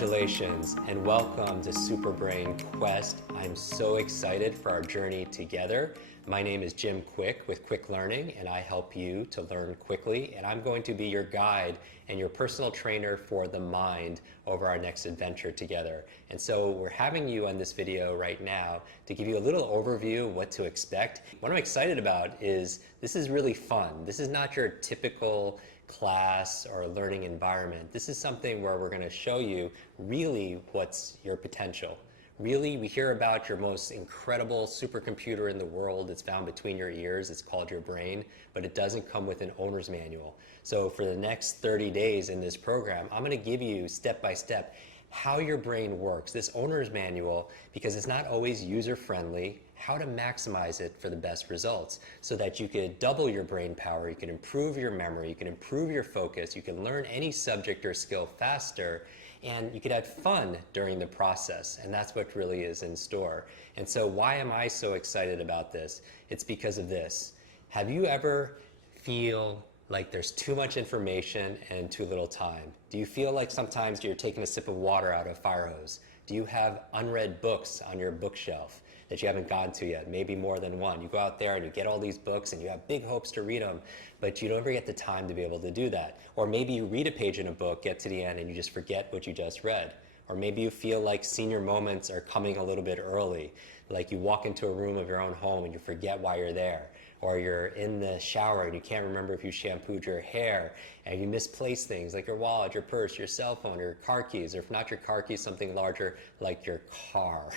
Congratulations and welcome to Superbrain Quest. I'm so excited for our journey together. My name is Jim Quick with Quick Learning, and I help you to learn quickly, and I'm going to be your guide and your personal trainer for the mind over our next adventure together. And so we're having you on this video right now to give you a little overview of what to expect. What I'm excited about is this is really fun. This is not your typical class or learning environment. This is something where we're going to show you really what's your potential. Really, we hear about your most incredible supercomputer in the world. It's found between your ears. It's called your brain, but it doesn't come with an owner's manual. So for the next 30 days in this program, I'm going to give you step by step how your brain works, this owner's manual, because it's not always user-friendly, how to maximize it for the best results so that you could double your brain power, you can improve your memory, you can improve your focus, you can learn any subject or skill faster, and you could have fun during the process, and that's what really is in store. And so why am I so excited about this? It's because of this. Have you ever feel like there's too much information and too little time? Do you feel like sometimes you're taking a sip of water out of a fire hose? Do you have unread books on your bookshelf that you haven't gotten to yet? Maybe more than one. You go out there and you get all these books and you have big hopes to read them, but you don't ever get the time to be able to do that. Or maybe you read a page in a book, get to the end, and you just forget what you just read. Or maybe you feel like senior moments are coming a little bit early, like you walk into a room of your own home and you forget why you're there. Or you're in the shower and you can't remember if you shampooed your hair and you misplace things like your wallet, your purse, your cell phone, your car keys, or if not your car keys, something larger like your car,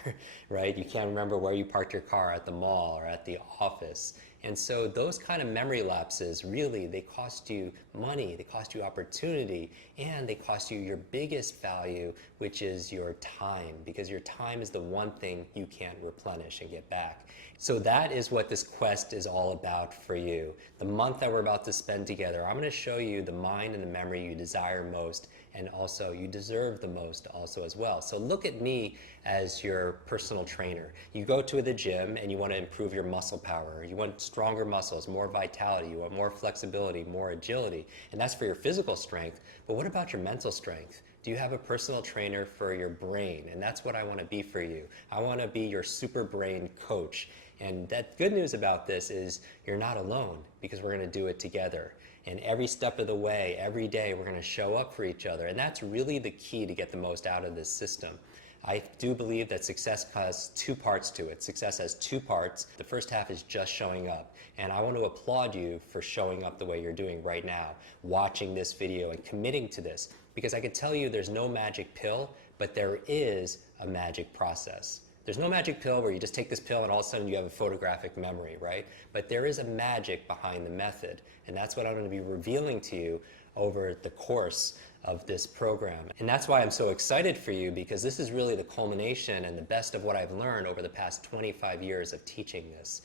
right? You can't remember where you parked your car at the mall or at the office. And so those kind of memory lapses, really, they cost you money, they cost you opportunity, and they cost you your biggest value, which is your time, because your time is the one thing you can't replenish and get back. So that is what this quest is all about for you. The month that we're about to spend together, I'm going to show you the mind and the memory you desire most, and also you deserve the most also as well. So look at me as your personal trainer. You go to the gym and you want to improve your muscle power. You want stronger muscles, more vitality, you want more flexibility, more agility, and that's for your physical strength. But what about your mental strength? Do you have a personal trainer for your brain? And that's what I want to be for you. I want to be your super brain coach. And that good news about this is you're not alone, because we're going to do it together. And every step of the way, every day, we're going to show up for each other. And that's really the key to get the most out of this system. I do believe that success has two parts to it. Success has two parts. The first half is just showing up. And I want to applaud you for showing up the way you're doing right now, watching this video and committing to this. Because I can tell you there's no magic pill, but there is a magic process. There's no magic pill where you just take this pill and all of a sudden you have a photographic memory, right? But there is a magic behind the method, and that's what I'm going to be revealing to you over the course of this program. And that's why I'm so excited for you, because this is really the culmination and the best of what I've learned over the past 25 years of teaching this.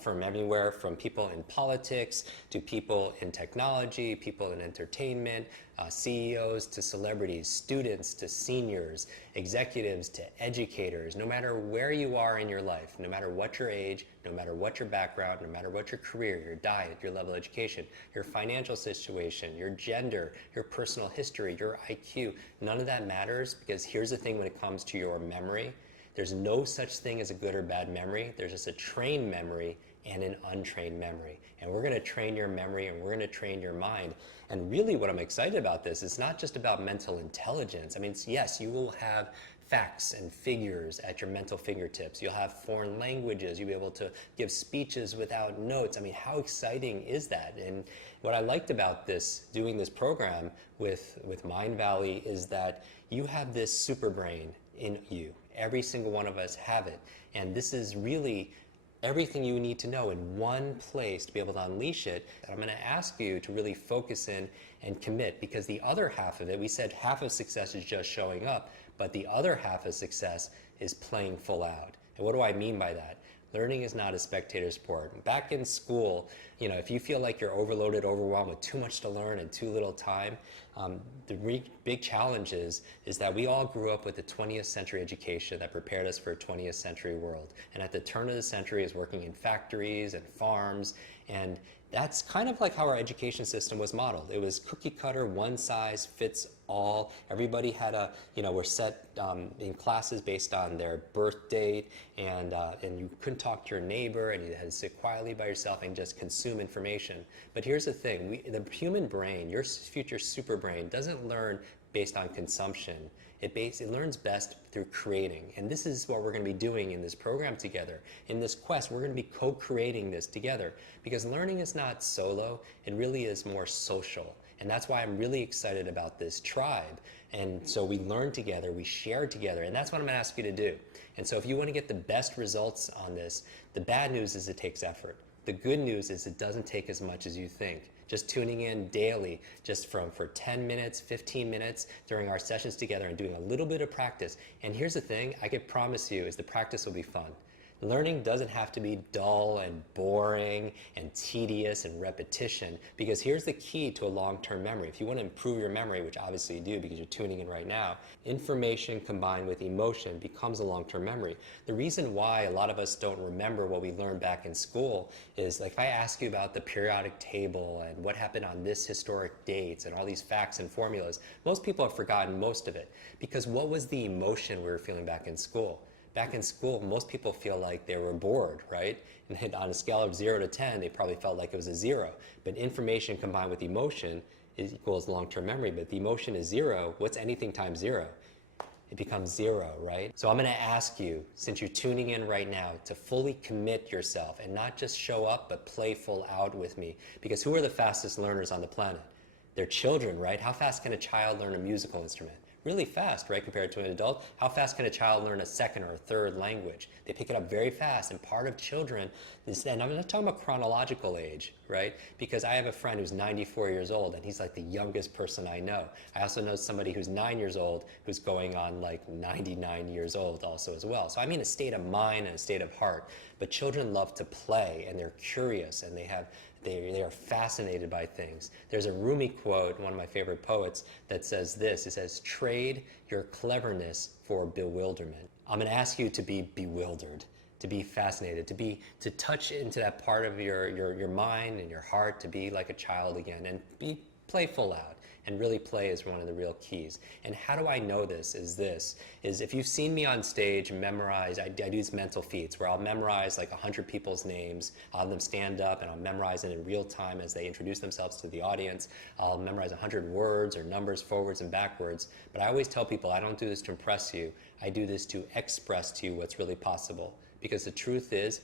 From everywhere from people in politics to people in technology, people in entertainment, CEOs to celebrities, students to seniors, executives to educators. No matter where you are in your life, no matter what your age, no matter what your background, no matter what your career, your diet, your level of education, your financial situation, your gender, your personal history, your IQ, none of that matters, because here's the thing when it comes to your memory. There's no such thing as a good or bad memory. There's just a trained memory and an untrained memory. And we're going to train your memory and we're going to train your mind. And really what I'm excited about this is not just about mental intelligence. I mean, yes, you will have facts and figures at your mental fingertips. You'll have foreign languages. You'll be able to give speeches without notes. I mean, how exciting is that? And what I liked about this, doing this program with Mindvalley, is that you have this super brain in you. Every single one of us have it. And this is really everything you need to know in one place to be able to unleash it. And I'm going to ask you to really focus in and commit, because the other half of it, we said half of success is just showing up, but the other half of success is playing full out. And what do I mean by that? Learning is not a spectator sport. Back in school, if you feel like you're overloaded, overwhelmed with too much to learn and too little time, the big challenge is that we all grew up with the 20th century education that prepared us for a 20th century world. And at the turn of the century is working in factories and farms And that's kind of like how our education system was modeled. It was cookie cutter, one size fits all. Everybody had were set in classes based on their birth date, and you couldn't talk to your neighbor, and you had to sit quietly by yourself and just consume information. But here's the thing, the human brain, your future super brain, doesn't learn based on consumption. It learns best through creating. And this is what we're going to be doing in this program together. In this quest, we're going to be co-creating this together, because learning is not solo, it really is more social. And that's why I'm really excited about this tribe. And so we learn together, we share together, and that's what I'm going to ask you to do. And so if you want to get the best results on this, the bad news is it takes effort. The good news is it doesn't take as much as you think. Just tuning in daily, just for 10 minutes, 15 minutes during our sessions together and doing a little bit of practice. And here's the thing, I can promise you, is the practice will be fun. Learning doesn't have to be dull and boring and tedious and repetition, because here's the key to a long-term memory. If you want to improve your memory, which obviously you do because you're tuning in right now, information combined with emotion becomes a long-term memory. The reason why a lot of us don't remember what we learned back in school is, like, if I ask you about the periodic table and what happened on this historic dates and all these facts and formulas, most people have forgotten most of it, because what was the emotion we were feeling back in school? Back in school, most people feel like they were bored, right? And on a scale of 0 to 10, they probably felt like it was a 0. But information combined with emotion equals long-term memory. But if the emotion is 0, what's anything times 0? It becomes 0, right? So I'm going to ask you, since you're tuning in right now, to fully commit yourself and not just show up, but play full out with me. Because who are the fastest learners on the planet? They're children, right? How fast can a child learn a musical instrument? Really fast, right, compared to an adult. How fast can a child learn a second or a third language? They pick it up very fast, and part of children is, and I'm not talking about chronological age, right? Because I have a friend who's 94 years old, and he's like the youngest person I know. I also know somebody who's 9 years old who's going on like 99 years old also as well. So I mean a state of mind and a state of heart. But children love to play, and they're curious, and they are fascinated by things. There's a Rumi quote, one of my favorite poets, that says this. It says, "Trade your cleverness for bewilderment." I'm going to ask you to be bewildered, to be fascinated, to touch into that part of your mind and your heart, to be like a child again, and be playful out. And really play is one of the real keys. And how do I know this is if you've seen me on stage memorize, I do these mental feats where I'll memorize like 100 people's names, I'll have them stand up and I'll memorize it in real time as they introduce themselves to the audience. I'll memorize 100 words or numbers forwards and backwards. But I always tell people I don't do this to impress you, I do this to express to you what's really possible. Because the truth is,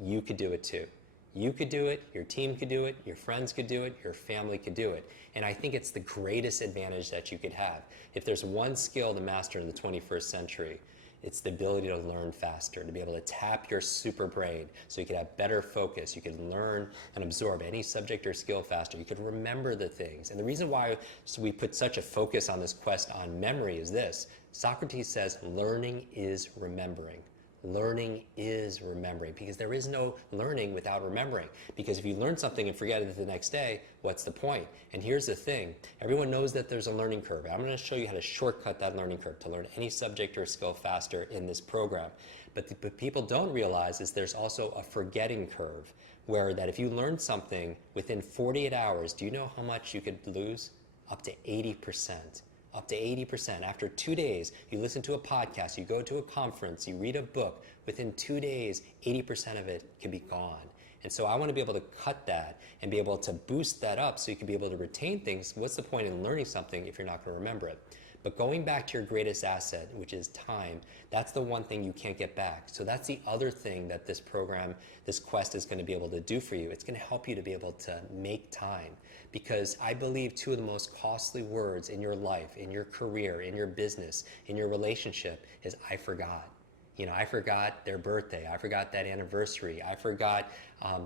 you could do it too. You could do it, your team could do it, your friends could do it, your family could do it. And I think it's the greatest advantage that you could have. If there's one skill to master in the 21st century, it's the ability to learn faster, to be able to tap your super brain so you could have better focus. You could learn and absorb any subject or skill faster. You could remember the things. And the reason why we put such a focus on this quest on memory is this. Socrates says, learning is remembering. Learning is remembering, because there is no learning without remembering. Because if you learn something and forget it the next day, what's the point? And here's the thing. Everyone knows that there's a learning curve. I'm going to show you how to shortcut that learning curve to learn any subject or skill faster in this program. But what people don't realize is there's also a forgetting curve, where that if you learn something within 48 hours, do you know how much you could lose? Up to 80%. Up to 80%. After 2 days, you listen to a podcast, you go to a conference, you read a book, within 2 days, 80% of it can be gone. And so I want to be able to cut that and be able to boost that up so you can be able to retain things. What's the point in learning something if you're not going to remember it? But going back to your greatest asset, which is time, that's the one thing you can't get back. So that's the other thing that this program, this quest is going to be able to do for you. It's going to help you to be able to make time. Because I believe two of the most costly words in your life, in your career, in your business, in your relationship is I forgot. You know, I forgot their birthday. I forgot that anniversary. I forgot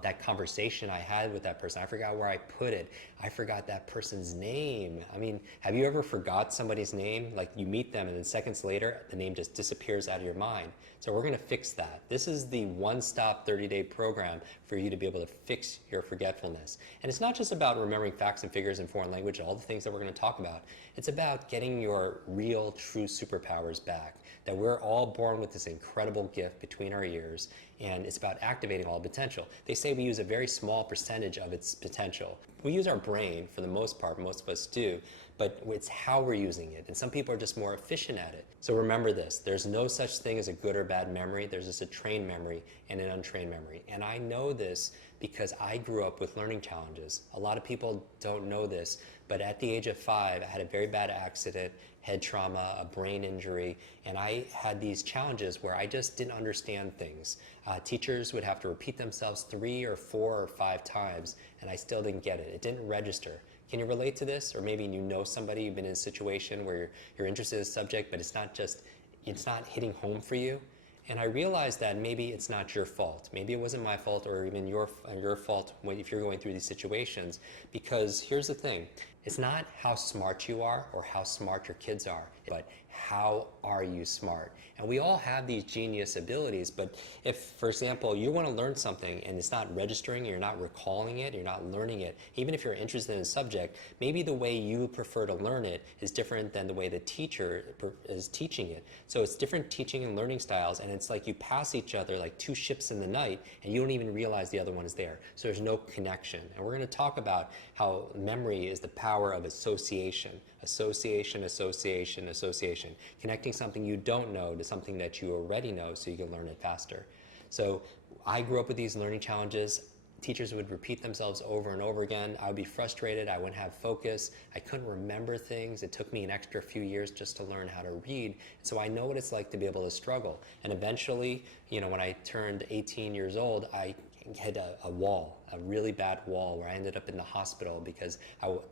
that conversation I had with that person. I forgot where I put it. I forgot that person's name. I mean, have you ever forgot somebody's name? Like you meet them and then seconds later, the name just disappears out of your mind. So we're gonna fix that. This is the one-stop 30-day program for you to be able to fix your forgetfulness. And it's not just about remembering facts and figures in foreign language, all the things that we're gonna talk about. It's about getting your real, true superpowers back. That we're all born with this incredible gift between our ears, and it's about activating all potential. They say we use a very small percentage of its potential. We use our brain for the most part, most of us do, but it's how we're using it. And some people are just more efficient at it. So remember this, there's no such thing as a good or bad memory. There's just a trained memory and an untrained memory. And I know this because I grew up with learning challenges. A lot of people don't know this, but at the age of 5, I had a very bad accident, head trauma, a brain injury, and I had these challenges where I just didn't understand things. Teachers would have to repeat themselves 3 or 4 or 5 times, and I still didn't get it. It didn't register. Can you relate to this? Or maybe you know somebody, you've been in a situation where you're interested in a subject, but it's not hitting home for you. And I realized that maybe it's not your fault. Maybe it wasn't my fault or even your fault if you're going through these situations. Because here's the thing, it's not how smart you are or how smart your kids are, but how are you smart? And we all have these genius abilities, but if, for example, you want to learn something and it's not registering, you're not recalling it, you're not learning it, even if you're interested in a subject, maybe the way you prefer to learn it is different than the way the teacher is teaching it. So it's different teaching and learning styles, and it's like you pass each other like 2 ships in the night and you don't even realize the other one is there. So there's no connection. And we're going to talk about how memory is the power of association. Association, association, association. Connecting something you don't know to something that you already know so you can learn it faster. So I grew up with these learning challenges. Teachers would repeat themselves over and over again. I would be frustrated. I wouldn't have focus. I couldn't remember things. It took me an extra few years just to learn how to read. So I know what it's like to be able to struggle. And eventually, when I turned 18 years old, I hit a wall, a really bad wall, where I ended up in the hospital because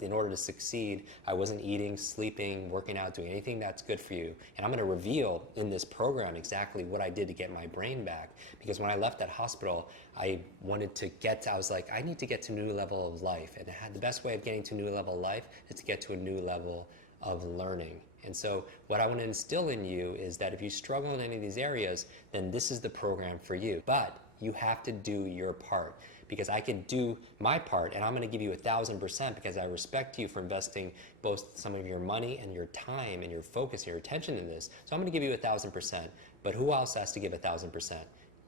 in order to succeed, I wasn't eating, sleeping, working out, doing anything that's good for you. And I'm going to reveal in this program exactly what I did to get my brain back. Because when I left that hospital, I was like, I need to get to a new level of life. And the best way of getting to a new level of life is to get to a new level of learning. And so what I want to instill in you is that if you struggle in any of these areas, then this is the program for you. But you have to do your part, because I can do my part and I'm going to give you 1,000% because I respect you for investing both some of your money and your time and your focus and your attention in this. So I'm going to give you 1,000%. But who else has to give 1,000%?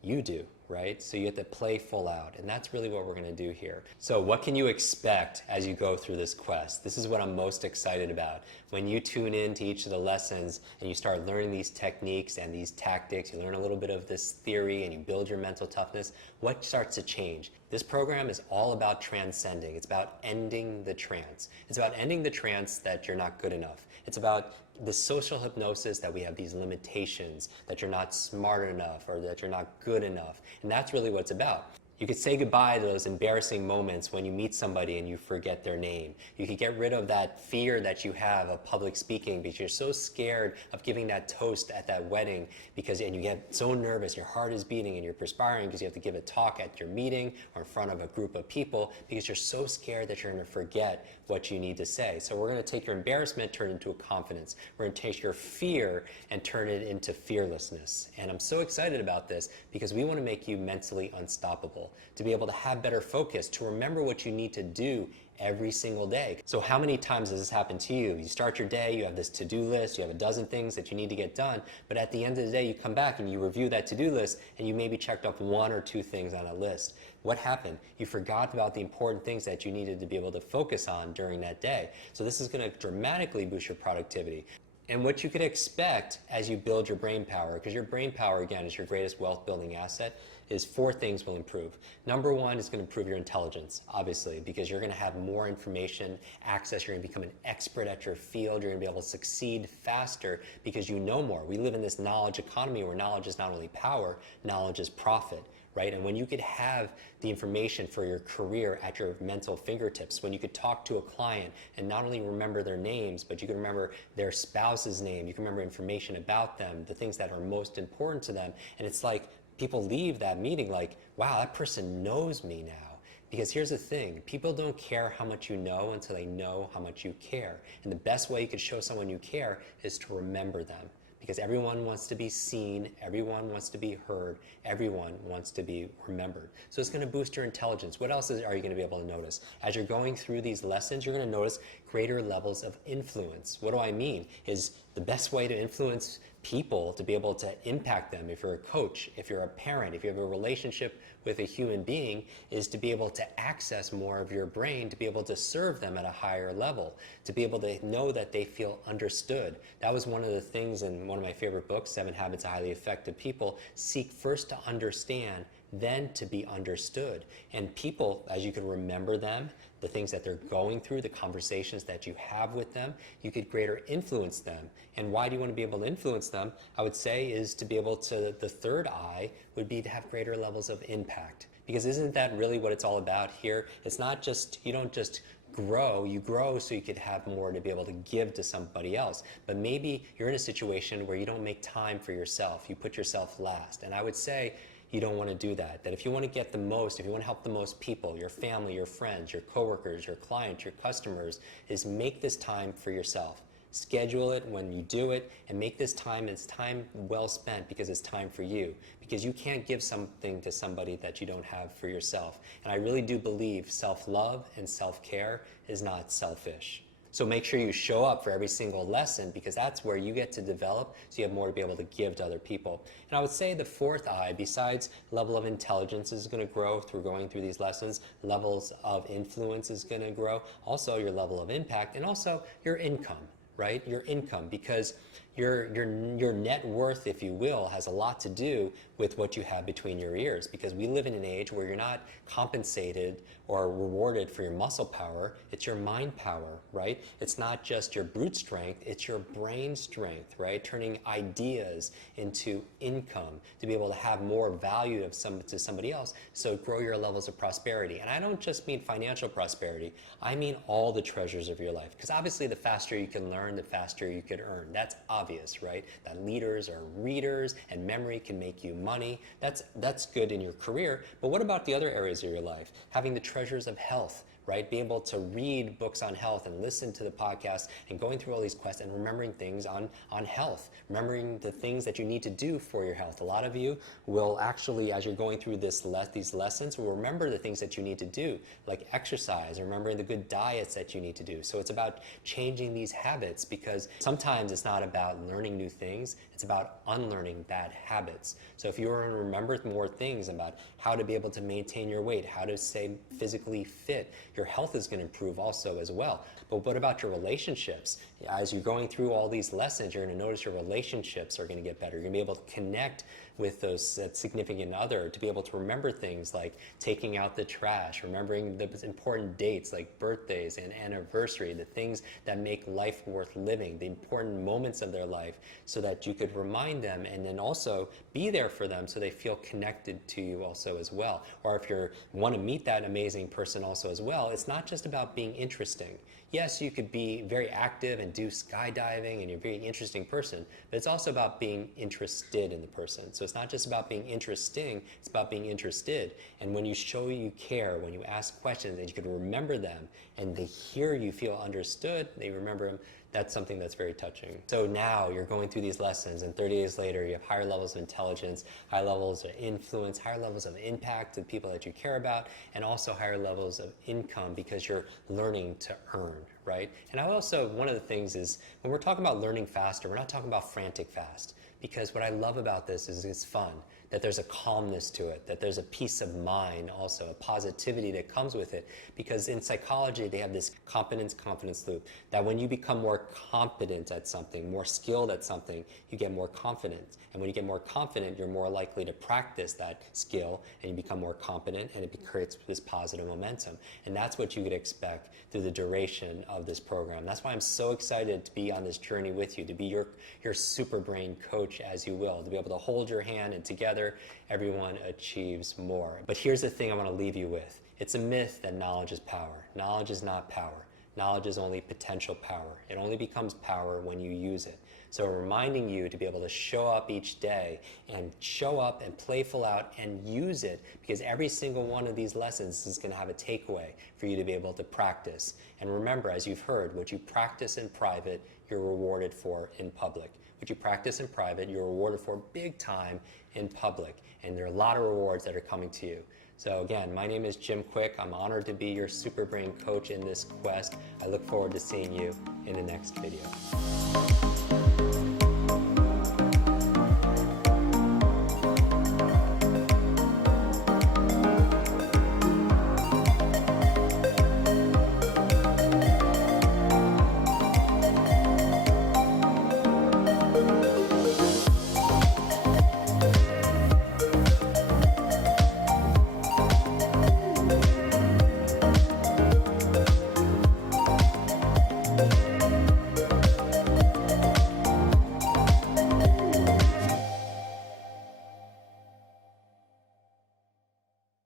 You do, right? So you have to play full out, and that's really what we're going to do here. So what can you expect as you go through this quest? This is what I'm most excited about. When you tune in to each of the lessons and you start learning these techniques and these tactics, you learn a little bit of this theory and you build your mental toughness, what starts to change? This program is all about transcending. It's about ending the trance. It's about ending the trance that you're not good enough. It's about the social hypnosis that we have these limitations, that you're not smart enough or that you're not good enough. And that's really what it's about. You could say goodbye to those embarrassing moments when you meet somebody and you forget their name. You could get rid of that fear that you have of public speaking because you're so scared of giving that toast at that wedding and you get so nervous, your heart is beating and you're perspiring because you have to give a talk at your meeting or in front of a group of people because you're so scared that you're going to forget what you need to say. So we're going to take your embarrassment, turn it into a confidence. We're going to take your fear and turn it into fearlessness. And I'm so excited about this because we want to make you mentally unstoppable, to be able to have better focus, to remember what you need to do every single day. So how many times has this happened to you? You start your day, you have this to-do list, you have a dozen things that you need to get done, but at the end of the day, you come back and you review that to-do list and you maybe checked off 1 or 2 things on a list. What happened? You forgot about the important things that you needed to be able to focus on during that day. So this is going to dramatically boost your productivity. And what you could expect as you build your brain power, because your brain power, again, is your greatest wealth building asset, is 4 things will improve. Number 1 is going to improve your intelligence, obviously, because you're going to have more information access. You're going to become an expert at your field. You're going to be able to succeed faster because you know more. We live in this knowledge economy where knowledge is not only power, knowledge is profit. Right? And when you could have the information for your career at your mental fingertips, when you could talk to a client and not only remember their names, but you can remember their spouse's name, you can remember information about them, the things that are most important to them. And it's like people leave that meeting like, wow, that person knows me now. Because here's the thing, people don't care how much you know until they know how much you care. And the best way you could show someone you care is to remember them. Because everyone wants to be seen, everyone wants to be heard, everyone wants to be remembered. So it's going to boost your intelligence. What else are you going to be able to notice? As you're going through these lessons, you're going to notice greater levels of influence. What do I mean? Is the best way to influence people, to be able to impact them, if you're a coach, if you're a parent, if you have a relationship with a human being, is to be able to access more of your brain, to be able to serve them at a higher level, to be able to know that they feel understood. That was one of the things in one of my favorite books, 7 Habits of Highly Effective People. Seek first to understand, then to be understood. And people, as you can remember them, the things that they're going through, the conversations that you have with them, you could greater influence them. And why do you want to be able to influence them? I would say is to be able to, the third I would be to have greater levels of impact. Because isn't that really what it's all about here? It's not just, you don't just grow, you grow so you could have more to be able to give to somebody else. But maybe you're in a situation where you don't make time for yourself, you put yourself last. And I would say, you don't want to do that. That if you want to get the most, if you want to help the most people, your family, your friends, your coworkers, your clients, your customers, is make this time for yourself. Schedule it when you do it, and make this time, it's time well spent because it's time for you. Because you can't give something to somebody that you don't have for yourself. And I really do believe self-love and self-care is not selfish. So make sure you show up for every single lesson, because that's where you get to develop, so you have more to be able to give to other people. And I would say the fourth I, besides level of intelligence is going to grow through going through these lessons, levels of influence is going to grow, also your level of impact, and also your income, right? Your income, because your net worth, if you will, has a lot to do with what you have between your ears, because we live in an age where you're not compensated or rewarded for your muscle power, it's your mind power, right? It's not just your brute strength, it's your brain strength, right? Turning ideas into income to be able to have more value to somebody else, so grow your levels of prosperity. And I don't just mean financial prosperity, I mean all the treasures of your life, because obviously the faster you can learn, the faster you could earn. That's obvious, right? That leaders are readers and memory can make you money. That's good in your career, but what about the other areas of your life? Having the treasures of health, right? Be able to read books on health and listen to the podcast and going through all these quests and remembering things on health, remembering the things that you need to do for your health. A lot of you will actually, as you're going through these lessons, will remember the things that you need to do, like exercise, remembering the good diets that you need to do. So it's about changing these habits, because sometimes it's not about learning new things, it's about unlearning bad habits. So if you want to remember more things about how to be able to maintain your weight, how to stay physically fit, your health is going to improve also as well. But what about your relationships? As you're going through all these lessons, you're going to notice your relationships are going to get better. You're going to be able to connect with those significant other, to be able to remember things like taking out the trash, remembering the important dates like birthdays and anniversary, the things that make life worth living, the important moments of their life, so that you could remind them and then also be there for them so they feel connected to you also as well. Or if you want to meet that amazing person also as well, it's not just about being interesting. Yes, you could be very active and do skydiving and you're a very interesting person, but it's also about being interested in the person. So it's not just about being interesting, it's about being interested. And when you show you care, when you ask questions and you can remember them and they hear you feel understood, they remember them, that's something that's very touching. So now you're going through these lessons and 30 days later you have higher levels of intelligence, higher levels of influence, higher levels of impact to the people that you care about, and also higher levels of income because you're learning to earn, right? And I also, one of the things is when we're talking about learning faster, we're not talking about frantic fast, because what I love about this is it's fun, that there's a calmness to it, that there's a peace of mind also, a positivity that comes with it. Because in psychology, they have this competence-confidence loop, that when you become more competent at something, more skilled at something, you get more confident. And when you get more confident, you're more likely to practice that skill, and you become more competent, and it creates this positive momentum. And that's what you could expect through the duration of this program. That's why I'm so excited to be on this journey with you, to be your super brain coach, as you will, to be able to hold your hand, and together everyone achieves more. But here's the thing I want to leave you with. It's a myth that knowledge is power. Knowledge is not power. Knowledge is only potential power. It only becomes power when you use it. So reminding you to be able to show up each day and show up and playful out and use it, because every single one of these lessons is going to have a takeaway for you to be able to practice. And remember, as you've heard, what you practice in private, you're rewarded for in public. What you practice in private, you're rewarded for big time in public. And there are a lot of rewards that are coming to you. So again, my name is Jim Kwik. I'm honored to be your super brain coach in this quest. I look forward to seeing you in the next video.